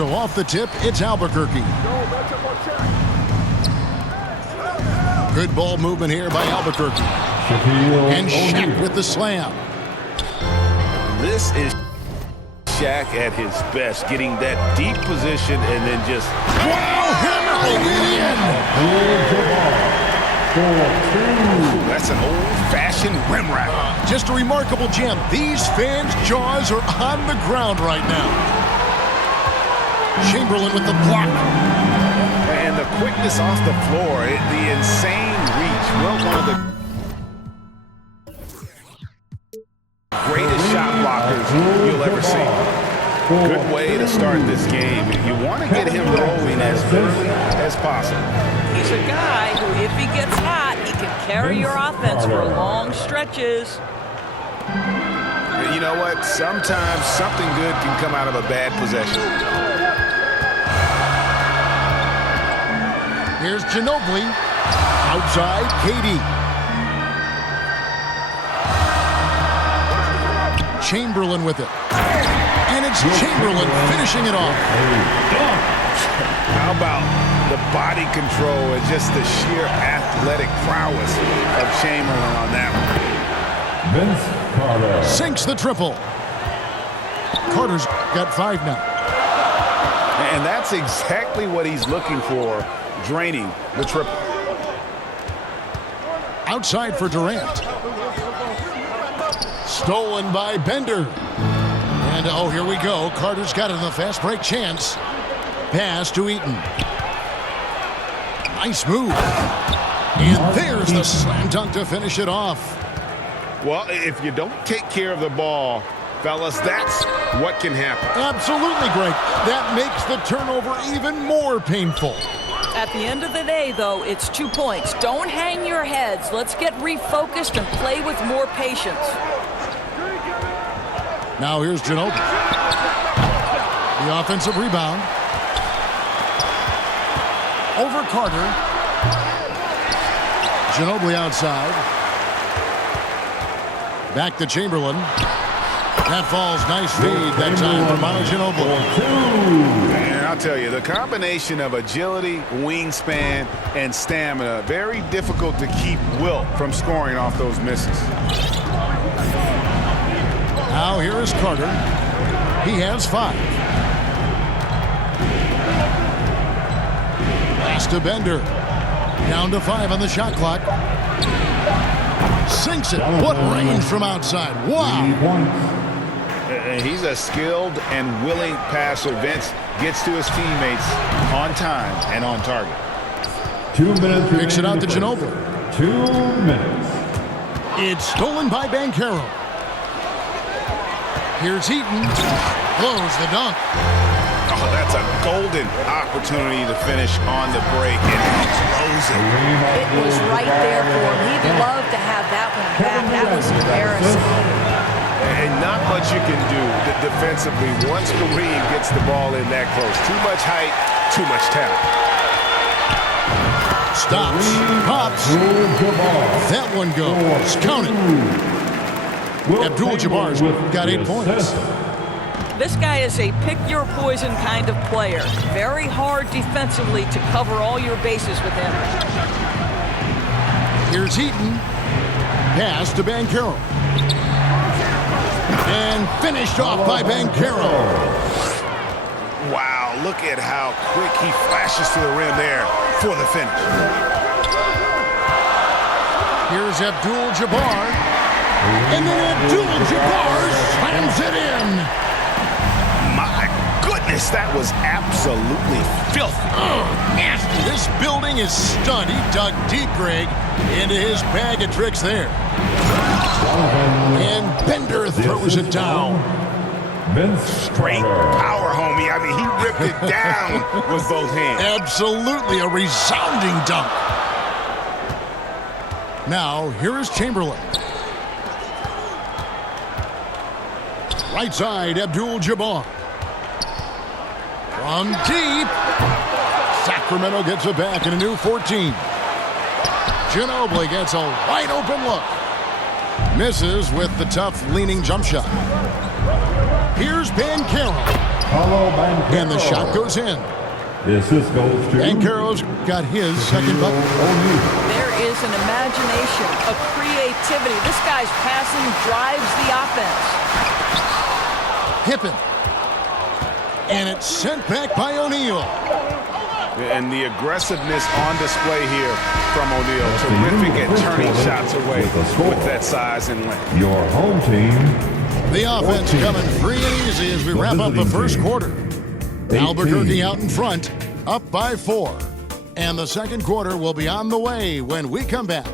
So off the tip, it's Albuquerque. Good ball movement here by Albuquerque. And Shaq with the slam. This is Shaq at his best, getting that deep position and then just hammering it in. That's an old-fashioned rim wrap. Just a remarkable gem. These fans' jaws are on the ground right now. Chamberlain with the block. And the quickness off the floor, the insane reach. Well, one of the greatest shot blockers you'll ever see. Good way to start this game. You want to get him rolling as early as possible. He's a guy who, if he gets hot, he can carry your offense for long stretches. You know what? Sometimes something good can come out of a bad possession. Here's Ginobili. Outside, KD. Chamberlain with it. And it's Chamberlain finishing it off. How about the body control and just the sheer athletic prowess of Chamberlain on that one? Vince Carter. Sinks the triple. Carter's got 5 now. And that's exactly what he's looking for, draining the triple. Outside for Durant. Stolen by Bender. And, oh, here we go. Carter's got it in the fast break chance. Pass to Eaton. Nice move. And there's the slam dunk to finish it off. Well, if you don't take care of the ball, fellas, that's what can happen. Absolutely, Greg. That makes the turnover even more painful. At the end of the day, though, it's 2 points. Don't hang your heads. Let's get refocused and play with more patience. Now here's Ginobili. The offensive rebound. Over Carter. Ginobili outside. Back to Chamberlain. That falls. Nice feed that time for Manu Ginobili. And I'll tell you, the combination of agility, wingspan, and stamina, very difficult to keep Wilt from scoring off those misses. Now here is Carter. He has 5. Pass to Bender. Down to 5 on the shot clock. Sinks it. What range from outside. Wow. He's a skilled and willing passer. Vince gets to his teammates on time and on target. 2 minutes. Kicks it out to Ginobili. 2 minutes. It's stolen by Banchero. Here's Eaton. Blows the dunk. Oh, that's a golden opportunity to finish on the break, and he throws it. It was right there for him. He'd love to have that one back. That was embarrassing. And not much you can do defensively once Kareem gets the ball in that close. Too much height, too much talent. Stops. Pops. That one goes. Count it. Abdul-Jabbar's got 8 points. This guy is a pick-your-poison kind of player. Very hard defensively to cover all your bases with him. Here's Eaton. Pass to Banchero. And finished off by Banchero. Wow, look at how quick he flashes to the rim there for the finish. Here's Abdul-Jabbar. And then Abdul-Jabbar slams it in. My goodness, that was absolutely filthy. Oh, nasty. This building is stunned. He dug deep, Greg, into his bag of tricks there. And Bender throws it down. Straight power, homie. I mean, he ripped it down with both hands. Absolutely a resounding dunk. Now, here is Chamberlain. Right side, Abdul-Jabbar. From deep. Sacramento gets it back in a new 14. Ginobili gets a wide open look. Misses with the tough leaning jump shot. Here's Banchero. Paulo Banchero. And the shot goes in. The assist goes to Banchero's got his second bucket. O'Neal. There is an imagination, a creativity. This guy's passing drives the offense. Pippen. And it's sent back by O'Neal. And the aggressiveness on display here from O'Neal. Terrific at turning shots away with that size and length. Your home team. The offense 14. coming free and easy as we wrap up the first quarter. 18. Albuquerque out in front, up by 4. And the second quarter will be on the way when we come back.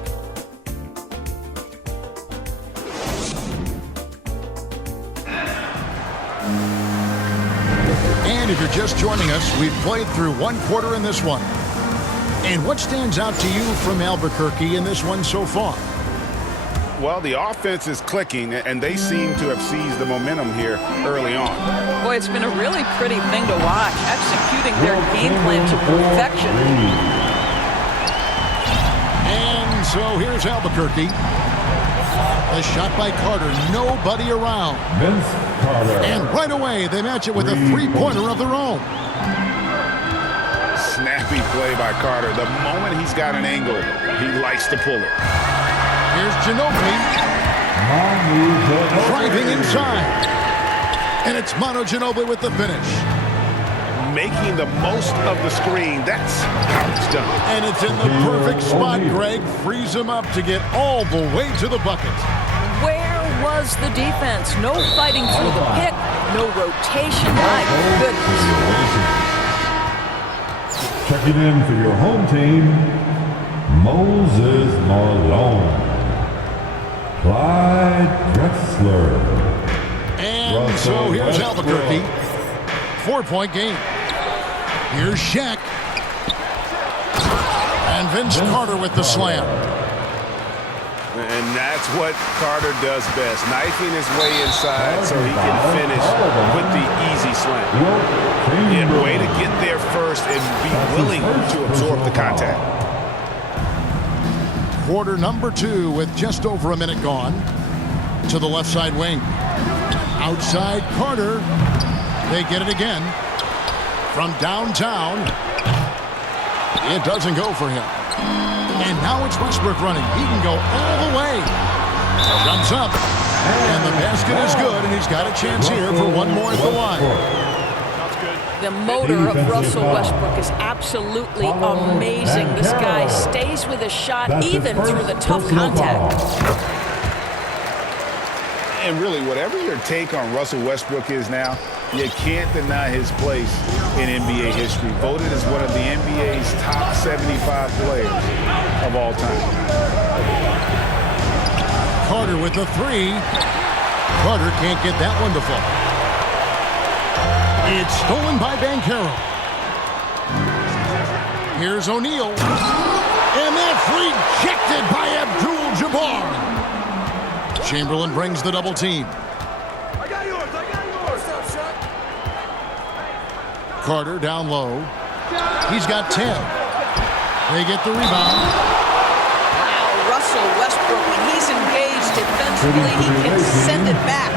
And if you're just joining us, we've played through one quarter in this one. And what stands out to you from Albuquerque in this one so far? Well, the offense is clicking, and they seem to have seized the momentum here early on. Boy, it's been a really pretty thing to watch, executing their game plan to perfection. And so here's Albuquerque. A shot by Carter, nobody around. Vince Carter. And right away, they match it with a three-pointer of their own. Snappy play by Carter. The moment he's got an angle, he likes to pull it. Here's Ginobili driving inside. And it's Manu Ginobili with the finish. Making the most of the screen. That's how it's done. And it's in the perfect spot, Greg. Frees him up to get all the way to the bucket. Where was the defense? No fighting through the pick, no rotation. My goodness. Checking in for your home team, Moses Malone. Clyde Drexler. And so here's Albuquerque. 4-point game. Here's Shaq. And Vince Carter with the slam. And that's what Carter does best. Knifing his way inside so he can finish with the easy slam. Yeah, way to get there first and be willing to absorb the contact. Quarter number 2 with just over a minute gone. To the left side wing. Outside Carter. They get it again. From downtown. It doesn't go for him. And now it's Westbrook running. He can go all the way. Jumps up. And the basket is good, and he's got a chance here for one more at the line. The motor of Russell Westbrook is absolutely amazing. This guy stays with a shot even through the tough contact. And really, whatever your take on Russell Westbrook is now, you can't deny his place in NBA history. Voted as one of the NBA's top 75 players of all time. Carter with the 3. Carter can't get that one to fall. It's stolen by Banchero. Here's O'Neal. And that's rejected by Abdul-Jabbar. Chamberlain brings the double team. I got yours. What's up, Shaq? Carter down low. He's got 10. They get the rebound. Wow, Russell Westbrook, when he's engaged defensively, he can send it back.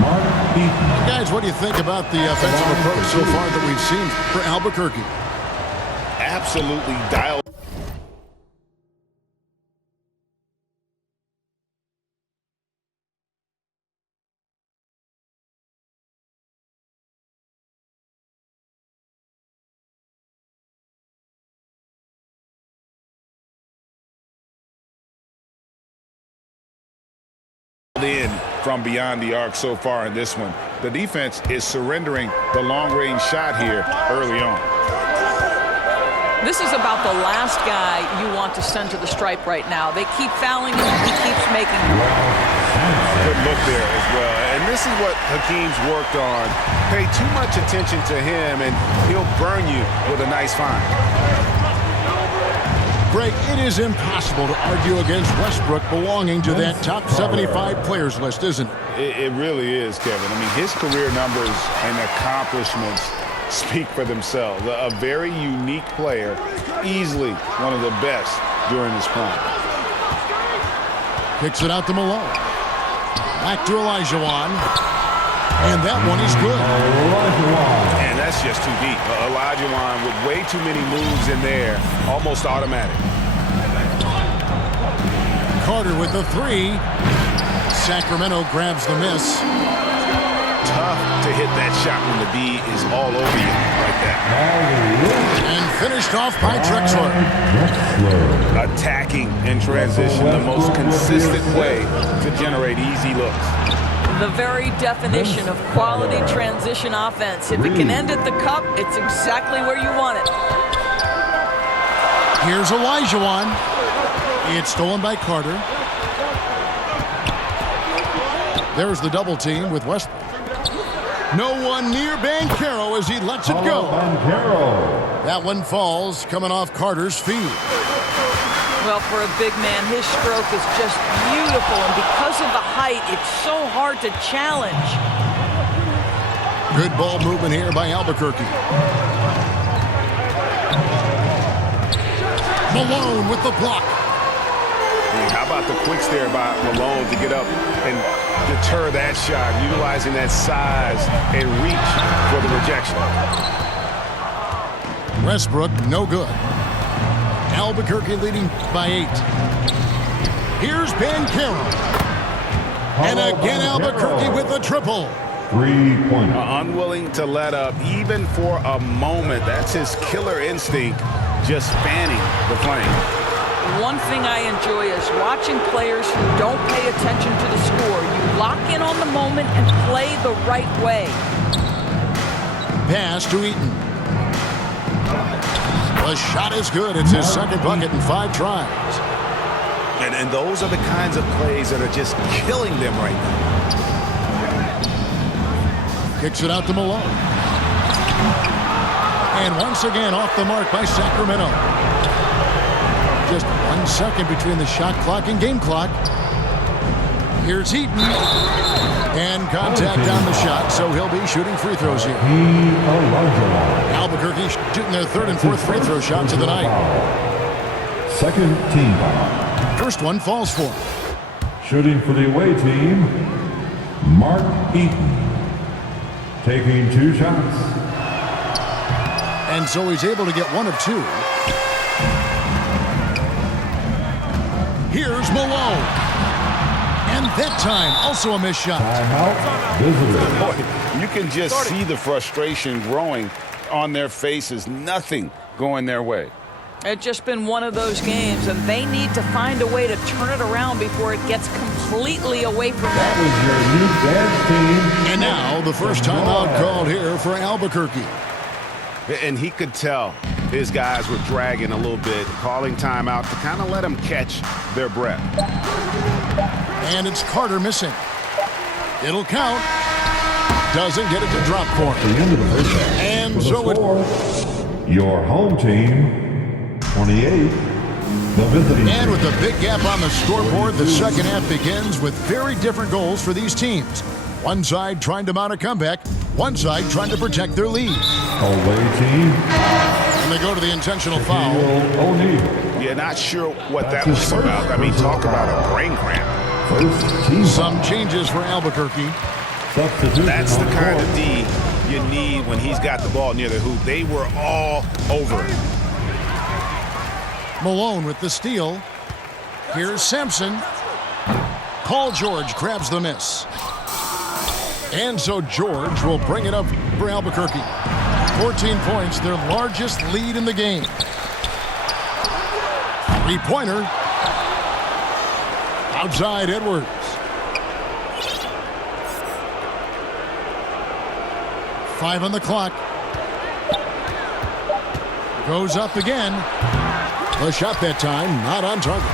Mark Beaton. Guys, what do you think about the offensive approach so far that we've seen for Albuquerque? Absolutely dialed. In from beyond the arc so far in this one. The defense is surrendering the long-range shot here early on. This is about the last guy you want to send to the stripe right now. They keep fouling him. He keeps making them. Good look there as well. And this is what Hakeem's worked on. Pay too much attention to him, and he'll burn you with a nice find. Greg, it is impossible to argue against Westbrook belonging to that top 75 players list, isn't it? It really is, Kevin. I mean, his career numbers and accomplishments speak for themselves. A very unique player, easily one of the best during his prime. Kicks it out to Malone. Back to Olajuwon. And that one is good. And that's just too deep. Olajuwon with way too many moves in there, almost automatic. Carter with the three. Sacramento grabs the miss. Tough to hit that shot when the D is all over you like that. And finished off by Drexler. Attacking in transition, the most consistent way to generate easy looks. The very definition of quality transition offense. If it can end at the cup, it's exactly where you want it. Here's Olajuwon. It's stolen by Carter. There's the double team with Westbrook. No one near Banchero as he lets it go. That one falls coming off Carter's feet. Well, for a big man, his stroke is just beautiful, and because of the height, it's so hard to challenge. Good ball movement here by Albuquerque. Malone with the block. How about the quicks there by Malone to get up and deter that shot, utilizing that size and reach for the rejection. Westbrook, no good. Albuquerque leading by 8. Here's Banchero. And again Albuquerque with a triple. 3 points. Unwilling to let up even for a moment. That's his killer instinct, just fanning the flame. One thing I enjoy is watching players who don't pay attention to the score. You lock in on the moment and play the right way. Pass to Eaton. The shot is good. It's his second bucket in 5 tries. And those are the kinds of plays that are just killing them right now. Kicks it out to Malone. And once again off the mark by Sacramento. Just 1 second between the shot clock and game clock. Here's Heaton. And contact on the shot, so he'll be shooting free throws here. Albuquerque shooting their 3rd and 4th free throw shots of the night. Second team foul. First one falls for him. Shooting for the away team, Mark Eaton. Taking 2 shots. And so he's able to get 1 of 2. Here's Malone. And that time, also a missed shot. Timeout, visitors. Boy, you can just see the frustration growing on their faces. Nothing going their way. It's just been one of those games, and they need to find a way to turn it around before it gets completely away from That them. was your new dad's team. And now the first timeout called here for Albuquerque. And he could tell his guys were dragging a little bit, calling timeout to kind of let them catch their breath. And it's Carter missing. It'll count. Doesn't get it to drop for The him. end of the first half. And For the so it... score, your home team, 28. The visiting And team. with a big gap on the scoreboard, the second half begins with very different goals for these teams. One side trying to mount a comeback, one side trying to protect their lead. Away team, And they go to the intentional foul. Shaquille O'Neal. You're not sure what that was about. I mean, talk about a brain cramp. First team Some changes for Albuquerque. substitution. That's the on kind court. of D you need when he's got the ball near the hoop. They were all over it. Malone with the steal. Here's Sampson. Paul George grabs the miss. And so George will bring it up for Albuquerque. 14 points, their largest lead in the game. 3-pointer. Outside Edwards. Five on the clock. Goes up again. The shot that time, not on target.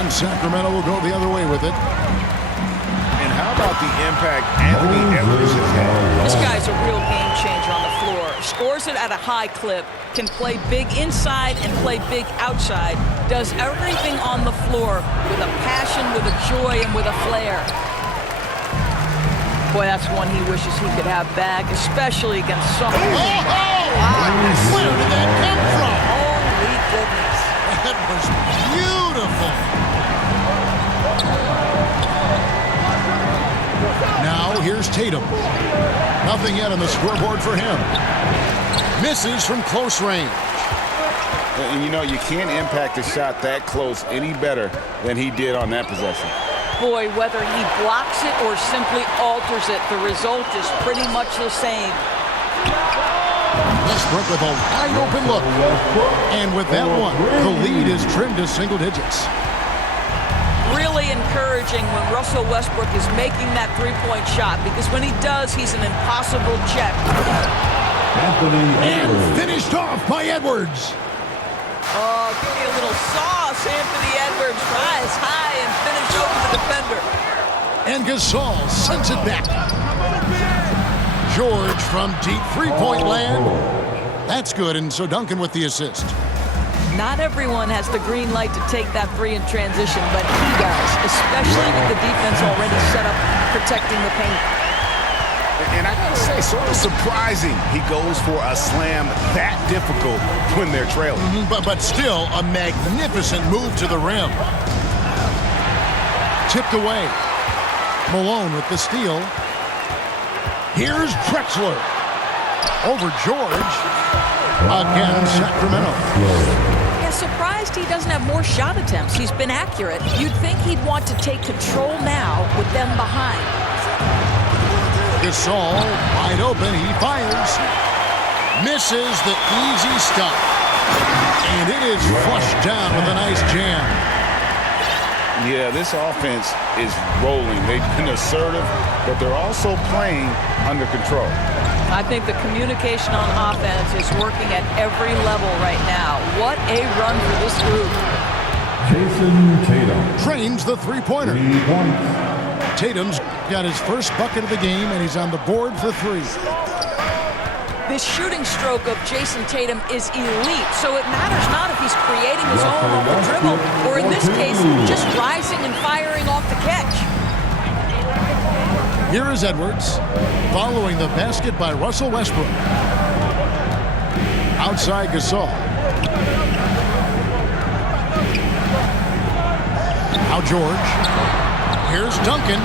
And Sacramento will go the other way with it. And how about the impact Anthony Edwards has had? This guy's a real game changer on the floor. Scores it at a high clip, can play big inside and play big outside. Does everything on the floor with a passion, with a joy, and with a flair. Boy, that's one he wishes he could have back, especially against someone. Where did that come from? Holy goodness. That was beautiful. Now here's Tatum. Nothing yet on the scoreboard for him. Misses from close range. And you know, you can't impact a shot that close any better than he did on that possession. Boy, whether he blocks it or simply alters it, the result is pretty much the same. Westbrook with a wide open look. And with that one, the lead is trimmed to single digits. Really encouraging when Russell Westbrook is making that three-point shot, because when he does, he's an impossible check. Anthony And Edwards. finished off by Edwards. Oh, give me a little sauce, Anthony Edwards. Rise high and finish over the defender. And Gasol sends it back. George from deep three-point land. That's good, and so Duncan with the assist. Not everyone has the green light to take that three in transition, but he does, especially with the defense already set up protecting the paint. And I gotta say, sort of surprising he goes for a slam that difficult when they're trailing. But still a magnificent move to the rim. Tipped away. Malone with the steal. Here's Drexler. Over George. Again, Sacramento. Yeah, surprised he doesn't have more shot attempts. He's been accurate. You'd think he'd want to take control now with them behind. Gasol wide open. He fires. Misses the easy stuff. And it is flushed down with a nice jam. Yeah, this offense is rolling. They've been assertive, but they're also playing under control. I think the communication on offense is working at every level right now. What a run for this group. Jason Tatum. Trains the three-pointer. 3 points. Tatum's got his first bucket of the game, and he's on the board for three. This shooting stroke of Jason Tatum is elite, so it matters not if he's creating his own off the dribble, or in this case, just rising and firing off the catch. Here is Edwards, following the basket by Russell Westbrook. Outside Gasol. Now George. Here's Duncan.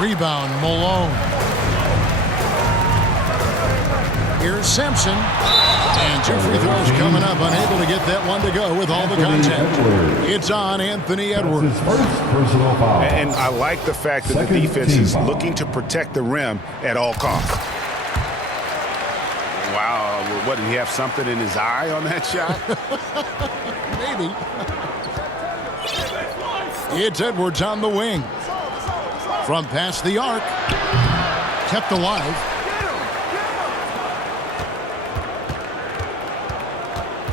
Rebound, Malone. Here's Sampson. And 2 free throws coming up. Unable to get that one to go with all the contact. It's on Anthony Edwards. His first personal foul. And I like the fact that the Second defense team is foul. looking to protect the rim at all costs. Wow, what, did he have something in his eye on that shot? Maybe. It's Edwards on the wing. From past the arc. Kept alive.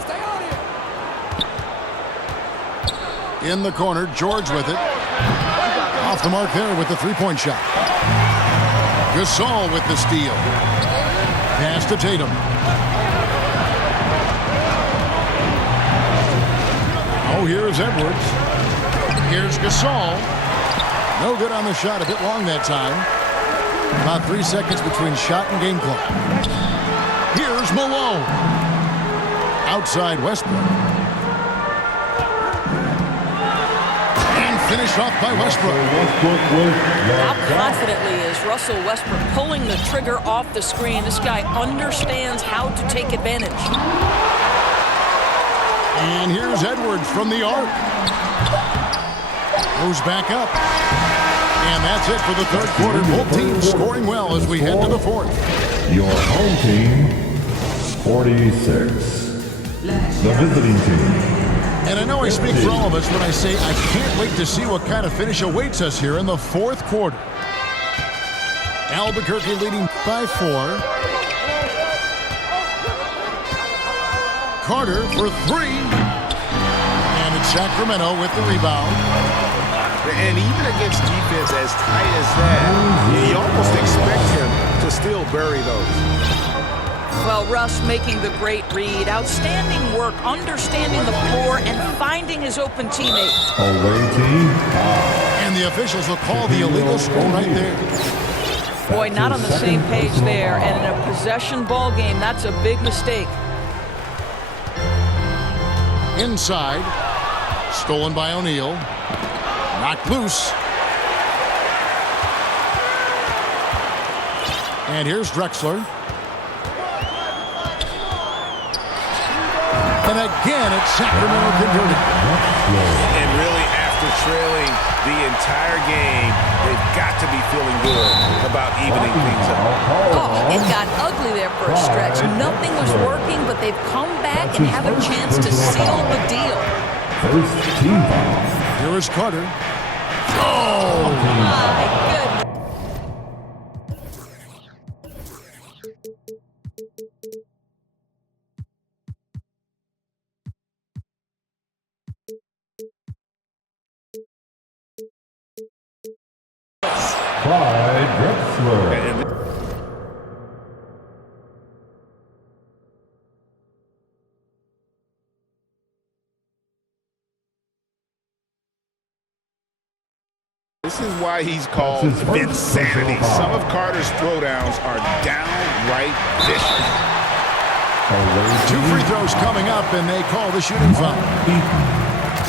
Stay on here. In the corner, George with it. Off the mark there with the three-point shot. Gasol with the steal. Pass to Tatum. Oh, here's Edwards. Here's Gasol. No good on the shot. A bit long that time. About 3 seconds between shot and game clock. Here's Malone. Outside Westbrook. And finished off by Westbrook. How confidently is Russell Westbrook pulling the trigger off the screen? This guy understands how to take advantage. And here's Edwards from the arc. Goes back up. And that's it for the third quarter. Both teams scoring well as we head to the fourth. Your home team, 46. The visiting team. And I know I speak for all of us when I say I can't wait to see what kind of finish awaits us here in the fourth quarter. Albuquerque leading by 4. Carter for 3. And it's Sacramento with the rebound. And even against defense as tight as that, you almost expect him to still bury those. Well, Russ making the great read. Outstanding work, understanding the floor and finding his open teammate. Away team. And the officials will call the illegal score right there. Boy, not on the same page there. And in a possession ball game, that's a big mistake. Inside. Stolen by O'Neal. Knocked loose. And here's Drexler. And again, it's Sacramento converted. And really, after trailing the entire game, they've got to be feeling good about evening things up. Oh, it got ugly there for a stretch. Nothing was working, but they've come back and have a chance to seal the deal. First team foul. Here is Carter. Oh, my goodness. Clyde Drexler. This is why he's called That's his first insanity. personal foul. Some of Carter's throwdowns are downright vicious. Away Two team. free throws coming up, and they call the shooting foul.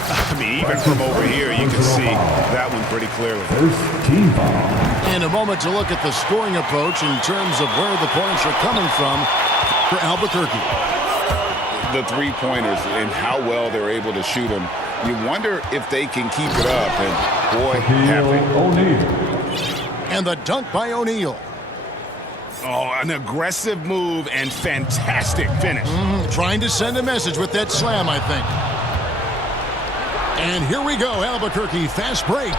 I mean, even from over here, you can see that one pretty clearly. First team foul. In a moment to look at the scoring approach in terms of where the points are coming from for Albuquerque. The three-pointers and how well they're able to shoot them. You wonder if they can keep it up, and boy, have they. Shaquille O'Neal. And the dunk by O'Neal. Oh, an aggressive move and fantastic finish. Trying to send a message with that slam, I think. And here we go, Albuquerque, fast break.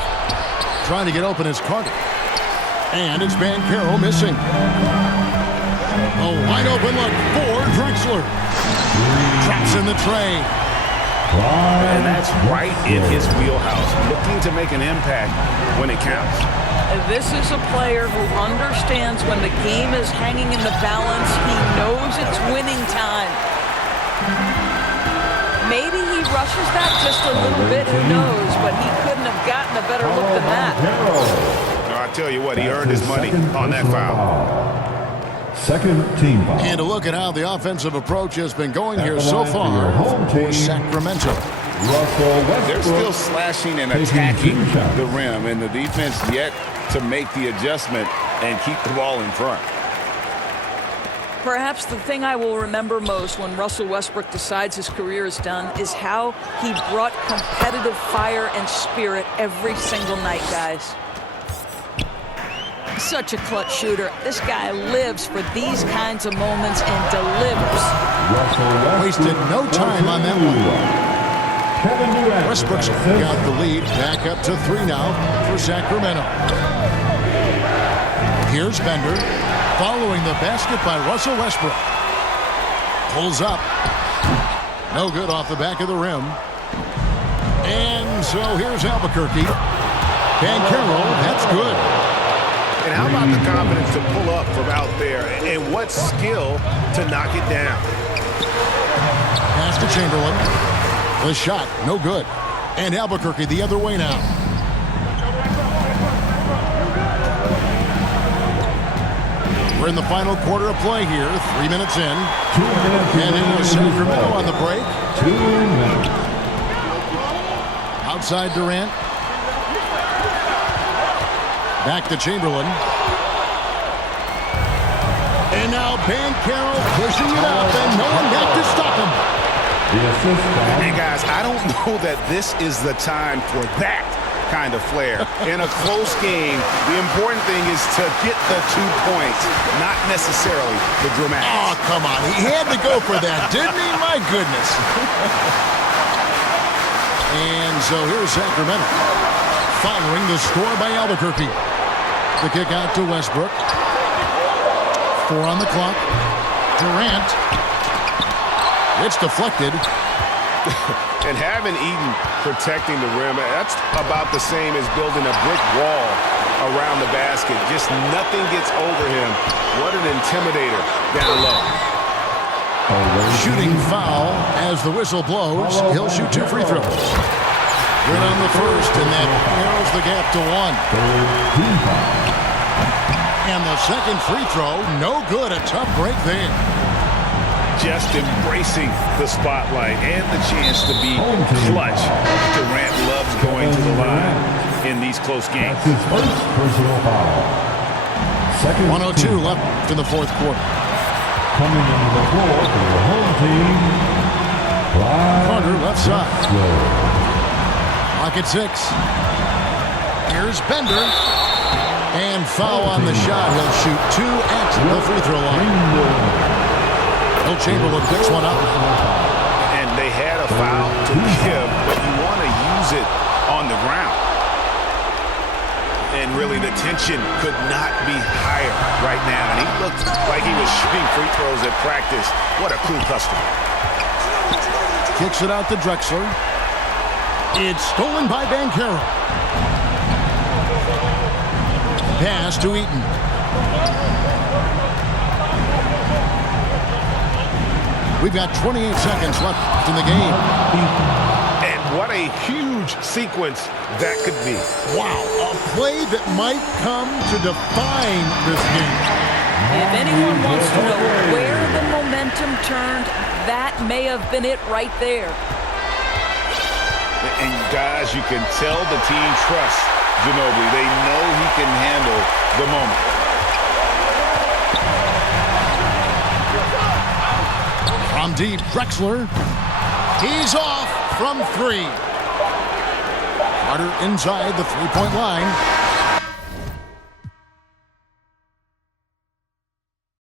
Trying to get open is Carter. And it's Banchero missing. A wide open look for Drexler. Traps in the tray. And that's right in his wheelhouse, looking to make an impact when it counts. This is a player who understands when the game is hanging in the balance. He knows it's winning time. Maybe he rushes that just a little bit, who knows, but he couldn't have gotten a better look than that. No, I tell you what, he earned his money on that foul. Second team foul. And a look at how the offensive approach has been going here At the so line for your far home for team. Sacramento. Russell Westbrook. They're still slashing and Taking attacking two shots. the rim, and the defense yet to make the adjustment and keep the ball in front. Perhaps the thing I will remember most when Russell Westbrook decides his career is done is how he brought competitive fire and spirit every single night, guys. Such a clutch shooter. This guy lives for these kinds of moments and delivers. Russell Wasted no time on that one. Kevin Durant. Westbrook's got the lead back up to 3 now for Sacramento. Here's Bender following the basket by Russell Westbrook. Pulls up. No good off the back of the rim. And so here's Albuquerque. Banchero, that's good. And how about the confidence to pull up from out there, and what skill to knock it down. Pass to Chamberlain. The shot, no good. And Albuquerque the other way now. We're in the final quarter of play here, 3 minutes in. 2 minutes. And it was Sacramento on the break. 2 minutes. Outside Durant. Back to Chamberlain. And now Banchero pushing it up, and no one back to stop him. The assist foul. And guys, I don't know that this is the time for that kind of flair. In a close game, the important thing is to get the 2 points, not necessarily the dramatics. Oh, come on. He had to go for that, didn't he? My goodness. And so here's Sacramento following the score by Albuquerque. The kick out to Westbrook. 4 on the clock. Durant. It's deflected. And having Eden protecting the rim, that's about the same as building a brick wall around the basket. Just nothing gets over him. What an intimidator down low. Shooting foul as the whistle blows. He'll shoot 2 free throws. Good on the first, and that narrows the gap to 1. Third team foul. And the second free throw, no good. A tough break there. Just embracing the spotlight and the chance to be clutch. Durant loves going to the line in these close games. That's his first personal foul. Second 102 team. left in the fourth quarter. Coming into the floor for the home team. Carter left side. Drexler. Clock at 6. Here's Bender. And foul on the shot. He'll shoot 2 at the free throw line. Will Chamberlain picks one up. And they had a foul to give, but you want to use it on the ground. And really, the tension could not be higher right now. And he looked like he was shooting free throws at practice. What a cool customer. Kicks it out to Drexler. It's stolen by Banchero. Pass to Eaton. We've got 28 seconds left in the game. And what a huge sequence that could be. Wow, a play that might come to define this game. If anyone wants to know where the momentum turned, that may have been it right there. And guys, you can tell the team trusts Ginobili. They know he can handle the moment. From deep, Drexler. He's off from 3. Carter inside the three-point line.